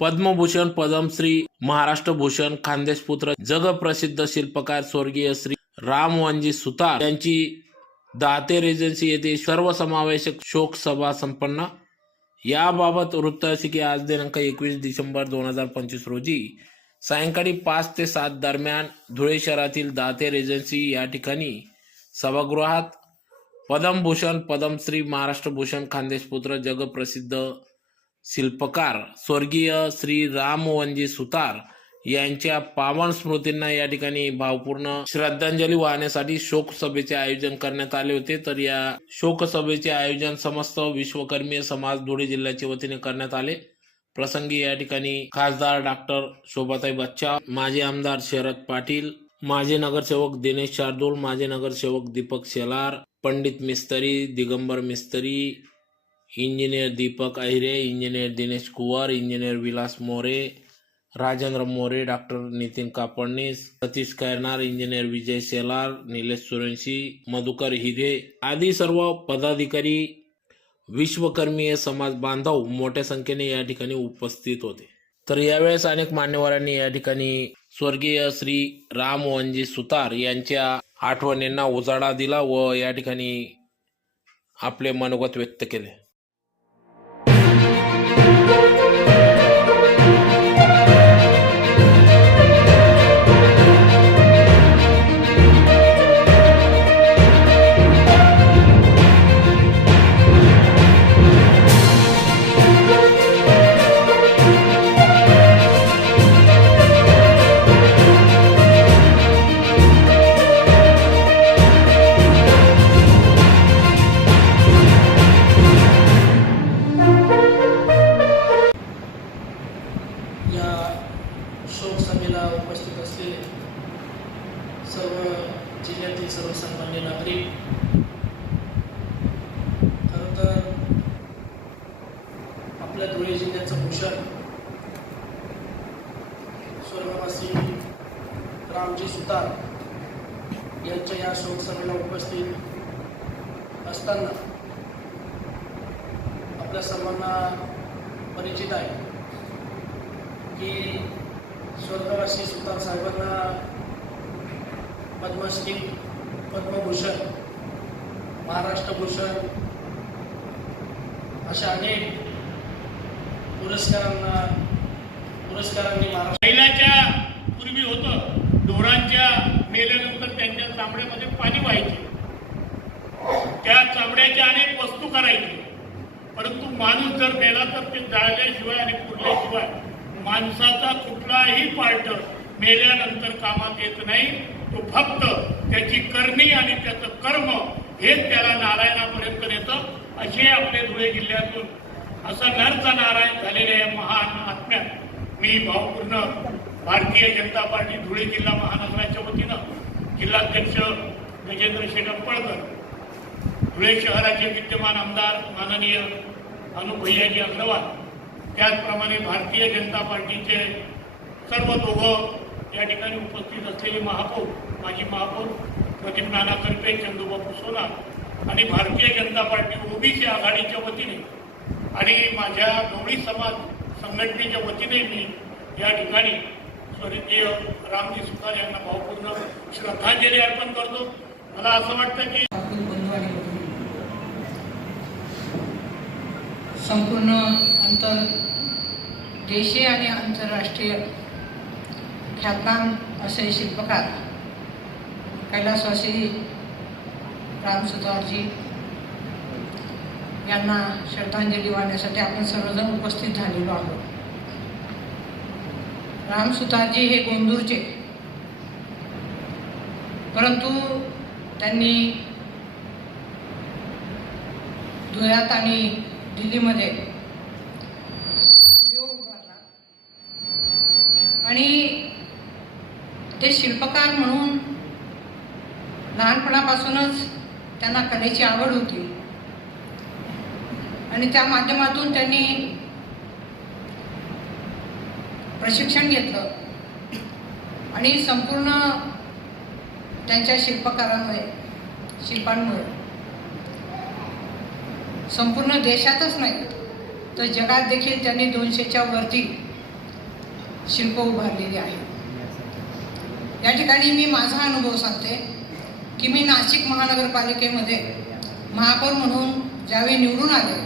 पद्मभूषण पद्मश्री महाराष्ट्र भूषण खानदेशपुत्र जगप्रसिद्ध शिल्पकार स्वर्गीय श्री रामवनजी सुतार यांची दाते रेजन्सी येथे सर्वसमावेशक शोक सभा संपन्न। याबाबत वृत्त असे की आज दिनांक 21 डिसेंबर 2025 रोजी सायंकाळी 5 ते 7 दरम्यान धुळे शहरातील दाते रेजन्सी या ठिकाणी सभागृहात पद्मभूषण पद्मश्री महाराष्ट्र भूषण खानदेशपुत्र जगप्रसिद्ध शिल्पकार स्वर्गीय श्री रामवनजी सुतार यांच्या पावन स्मृतींना या ठिकाणी भावपूर्ण श्रद्धांजली वाहण्यासाठी शोक सभेचे आयोजन करण्यात आले होते। तर या शोक सभेचे आयोजन समस्त विश्वकर्मीय समाज धुळे जिल्ह्याच्या वतीने करण्यात आले। प्रसंगी या ठिकाणी खासदार डॉक्टर शोभाताई बच्चा, माजी आमदार शरद पाटील, माजी नगरसेवक दिनेश शार्दूल, माजी नगरसेवक Deepak Shelar, Pandit Mistry Digambar Mistry, engineer Deepak Ahire, engineer Dinesh Kuwar, engineer Vilas More, Rajendra More, doctor Nitin Kapadnis, Satish Kairnar, engineer Vijay Shelar, Nilesh Suranshi, Madhukar Hire आदी सर्व पदाधिकारी विश्वकर्मीय समाज बांधव मोठ्या संख्येने या ठिकाणी उपस्थित होते। तर यावेळेस अनेक मान्यवरांनी या ठिकाणी स्वर्गीय श्री रामवनजी सुतार यांच्या आठवणींना उजाळा दिला व या ठिकाणी आपले मनोगत व्यक्त केले। या शोक सभेला उपस्थित असलेले सर्व जिल्ह्यातील सर्व सन्मान्य नागरिक, खरं तर आपल्या धुळे जिल्ह्याचं भूषण स्वर्गवासी रामजी सुतार यांच्या या शोक सभेला उपस्थित असताना आपल्या सर्वांना परिचित आहे की स्वर्गवासी सुतार साहेबांना पद्मश्री, पद्मभूषण, महाराष्ट्र भूषण अशा अनेक पुरस्कारांनी पहिल्याच्या पूर्वी होतं, ढोरांच्या मेल्यानंतर त्यांच्या चामड्यामध्ये पाणी व्हायचे, त्या चामड्याच्या अनेक वस्तू करायचे, परंतु माणूस जर मेला तर ते जाळल्याशिवाय आणि पुरल्याशिवाय माणसाचा कुठलाही पार्ट मेल्यानंतर कामात येत नाही। तो फक्त त्याची करणी आणि त्याचं कर्म हेच त्याला नारायणापर्यंत नेतं। असे आपले धुळे जिल्ह्यातून असा नरचा नारायण झालेल्या या महान आत्म्यात मी भावपूर्ण भारतीय जनता पार्टी धुळे जिल्हा महानगराच्या वतीनं जिल्हाध्यक्ष गजेंद्र शेडपळकर, धुळे शहराचे विद्यमान आमदार माननीय अनुभैयाजी अग्रवाल, त्याचप्रमाणे भारतीय जनता पार्टीचे सर्व दोघं या ठिकाणी उपस्थित असलेले महापौर, माजी महापौर प्रदीप नाना करपे, चंदूबापू सोनार आणि भारतीय जनता पार्टी ओबीसी आघाडीच्या वतीने आणि माझ्या गवळी समाज संघटनेच्या वतीने मी या ठिकाणी स्वर्गीय रामजी सुतार यांना भावपूर्ण श्रद्धांजली अर्पण करतो। मला असं वाटतं की संपूर्ण देशीय आणि आंतरराष्ट्रीय ख्यातनाम असे शिल्पकार कैलासवासी राम सुतारजी यांना श्रद्धांजली वाहण्यासाठी आपण सर्वजण उपस्थित झालेलो आहोत। राम सुतारजी हे गोंदूरचे, परंतु त्यांनी धुळ्यात आणि दिल्लीमध्ये स्टुडिओ उभारला आणि ते शिल्पकार म्हणून लहानपणापासूनच त्यांना कलेची आवड होती आणि त्या माध्यमातून त्यांनी प्रशिक्षण घेतलं आणि संपूर्ण त्यांच्या शिल्पांमुळे संपूर्ण देशातच नाही तर जगात देखील त्यांनी 200च्या वरती शिल्प उभारलेली आहेत. या ठिकाणी मी माझा अनुभव सांगते की मी नाशिक महानगरपालिकेमध्ये महापौर म्हणून ज्यावेळी निवडून आले